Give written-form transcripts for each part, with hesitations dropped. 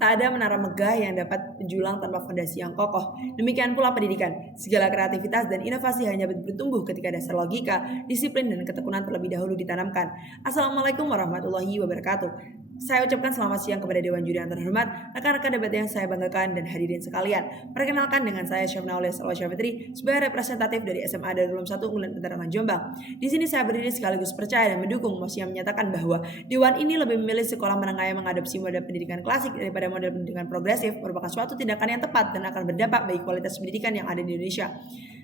Tak ada menara megah yang dapat menjulang tanpa fondasi yang kokoh. Demikian pula pendidikan. Segala kreativitas dan inovasi hanya bertumbuh ketika dasar logika, disiplin, dan ketekunan terlebih dahulu ditanamkan. Assalamualaikum warahmatullahi wabarakatuh. Saya ucapkan selamat siang kepada Dewan Juri yang terhormat, rekan-rekan debat yang saya banggakan, dan hadirin sekalian. Perkenalkan dengan saya Syafna Aulia Salwa Syafitri sebagai representatif dari SMA Darul Ulum 1 Unggulan Penerangan Jombang. Di sini saya berdiri sekaligus percaya dan mendukung mosi yang menyatakan bahwa Dewan ini lebih memilih sekolah menengah yang mengadopsi model pendidikan klasik daripada model pendidikan progresif merupakan suatu tindakan yang tepat dan akan berdampak bagi kualitas pendidikan yang ada di Indonesia.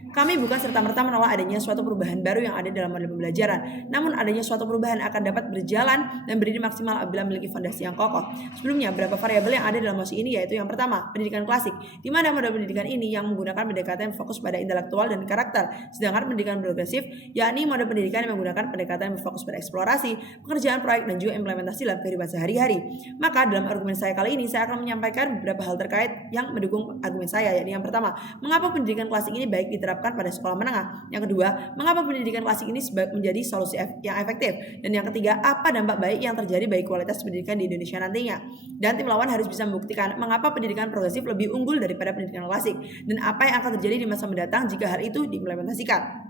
Kami bukan serta-merta menolak adanya suatu perubahan baru yang ada dalam model pembelajaran, namun adanya suatu perubahan akan dapat berjalan dan berdiri maksimal apabila memiliki fondasi yang kokoh. Sebelumnya, beberapa variabel yang ada dalam mosi ini yaitu yang pertama, pendidikan klasik, di mana model pendidikan ini yang menggunakan pendekatan fokus pada intelektual dan karakter, sedangkan pendidikan progresif, yakni model pendidikan yang menggunakan pendekatan yang berfokus pada eksplorasi, pekerjaan proyek, dan juga implementasi dalam kehidupan sehari-hari. Maka dalam argumen saya kali ini, saya akan menyampaikan beberapa hal terkait yang mendukung argumen saya, yakni yang pertama, mengapa pendidikan klasik ini baik diterapkan pada sekolah menengah. Yang kedua, mengapa pendidikan klasik ini menjadi solusi yang efektif. Dan yang ketiga, apa dampak baik yang terjadi bagi kualitas pendidikan di Indonesia nantinya. Dan tim lawan harus bisa membuktikan mengapa pendidikan progresif lebih unggul daripada pendidikan klasik. Dan apa yang akan terjadi di masa mendatang jika hal itu diimplementasikan.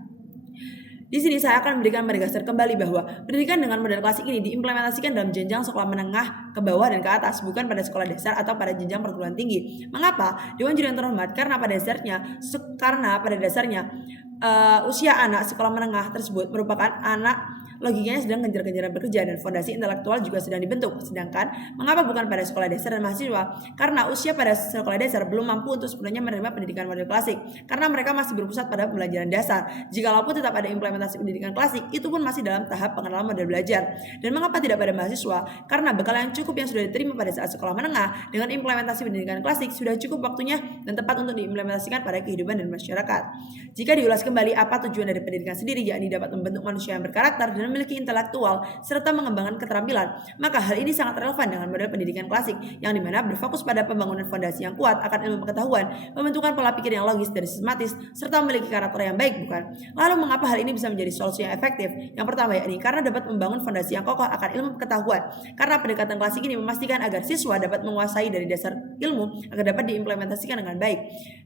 Di sini saya akan memberikan menegaskan kembali bahwa pendidikan dengan model klasik ini diimplementasikan dalam jenjang sekolah menengah ke bawah dan ke atas, bukan pada sekolah dasar atau pada jenjang perguruan tinggi. Mengapa? Dewan Juri yang terhormat, karena pada dasarnya usia anak sekolah menengah tersebut merupakan anak logikanya sedang gencar-gencaran bekerja dan fondasi intelektual juga sedang dibentuk. Sedangkan mengapa bukan pada sekolah dasar dan mahasiswa? Karena usia pada sekolah dasar belum mampu untuk sepenuhnya menerima pendidikan model klasik, karena mereka masih berpusat pada pembelajaran dasar. Jikalaupun tetap ada implementasi pendidikan klasik, itu pun masih dalam tahap pengenalan model belajar. Dan mengapa tidak pada mahasiswa? Karena bekal yang cukup yang sudah diterima pada saat sekolah menengah dengan implementasi pendidikan klasik sudah cukup waktunya dan tepat untuk diimplementasikan pada kehidupan dan masyarakat. Jika diulas kembali apa tujuan dari pendidikan sendiri, yakni dapat membentuk manusia yang berkarakter dan memiliki intelektual serta mengembangkan keterampilan, maka hal ini sangat relevan dengan model pendidikan klasik yang dimana berfokus pada pembangunan fondasi yang kuat akan ilmu pengetahuan, pembentukan pola pikir yang logis dan sistematis, serta memiliki karakter yang baik, bukan? Lalu mengapa hal ini bisa menjadi solusi yang efektif? Yang pertama, yakni karena dapat membangun fondasi yang kokoh akan ilmu pengetahuan. Karena pendekatan klasik ini memastikan agar siswa dapat menguasai dari dasar ilmu agar dapat diimplementasikan dengan baik.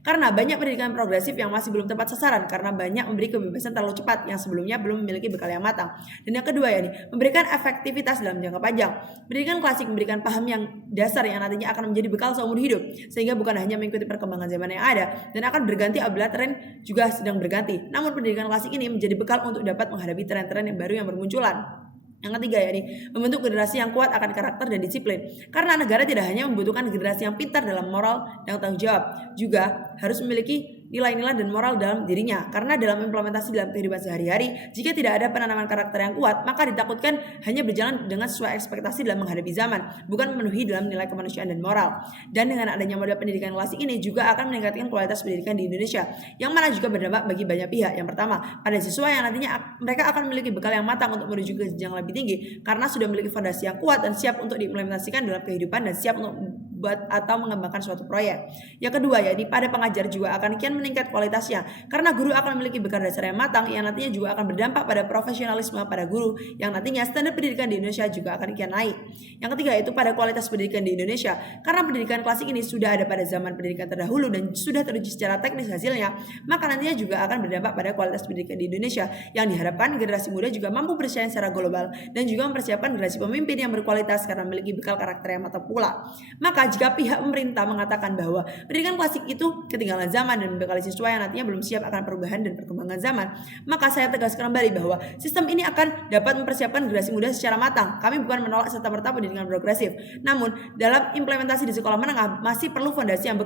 Karena banyak pendidikan progresif yang masih belum tepat sasaran karena banyak memberi kebebasan terlalu cepat yang sebelumnya belum memiliki bekal yang matang. Dan yang kedua, yakni memberikan efektivitas dalam jangka panjang. Pendidikan klasik memberikan paham yang dasar yang nantinya akan menjadi bekal seumur hidup, sehingga bukan hanya mengikuti perkembangan zaman yang ada dan akan berganti apabila tren juga sedang berganti. Namun pendidikan klasik ini menjadi bekal untuk dapat menghadapi tren-tren yang baru yang bermunculan. Yang ketiga, yakni membentuk generasi yang kuat akan karakter dan disiplin. Karena negara tidak hanya membutuhkan generasi yang pintar dalam moral dan tanggung jawab, juga harus memiliki nilai-nilai dan moral dalam dirinya. Karena dalam implementasi dalam kehidupan sehari-hari, jika tidak ada penanaman karakter yang kuat, maka ditakutkan hanya berjalan dengan sesuai ekspektasi dalam menghadapi zaman, bukan memenuhi dalam nilai kemanusiaan dan moral. Dan dengan adanya model pendidikan klasik ini juga akan meningkatkan kualitas pendidikan di Indonesia, yang mana juga berdampak bagi banyak pihak. Yang pertama, pada siswa yang nantinya mereka akan memiliki bekal yang matang untuk menuju ke jenjang lebih tinggi, karena sudah memiliki fondasi yang kuat dan siap untuk diimplementasikan dalam kehidupan dan siap untuk buat atau mengembangkan suatu proyek. Yang kedua, yakni pada pengajar juga akan kian meningkat kualitasnya, karena guru akan memiliki bekal dasar yang matang yang nantinya juga akan berdampak pada profesionalisme pada guru, yang nantinya standar pendidikan di Indonesia juga akan kian naik. Yang ketiga, yaitu pada kualitas pendidikan di Indonesia, karena pendidikan klasik ini sudah ada pada zaman pendidikan terdahulu dan sudah teruji secara teknis hasilnya, maka nantinya juga akan berdampak pada kualitas pendidikan di Indonesia, yang diharapkan generasi muda juga mampu bersaing secara global dan juga mempersiapkan generasi pemimpin yang berkualitas karena memiliki bekal karakter yang matang pula. Maka jika pihak pemerintah mengatakan bahwa pendidikan klasik itu ketinggalan zaman dan membekali siswa yang nantinya belum siap akan perubahan dan perkembangan zaman, maka saya tegaskan kembali bahwa sistem ini akan dapat mempersiapkan generasi muda secara matang. Kami bukan menolak serta-merta pendidikan progresif, namun dalam implementasi di sekolah menengah masih perlu fondasi dan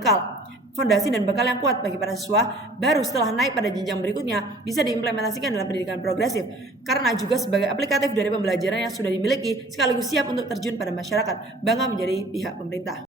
bekal yang kuat bagi para siswa, baru setelah naik pada jenjang berikutnya bisa diimplementasikan dalam pendidikan progresif, karena juga sebagai aplikatif dari pembelajaran yang sudah dimiliki sekaligus siap untuk terjun pada masyarakat, bangga menjadi pihak pemerintah.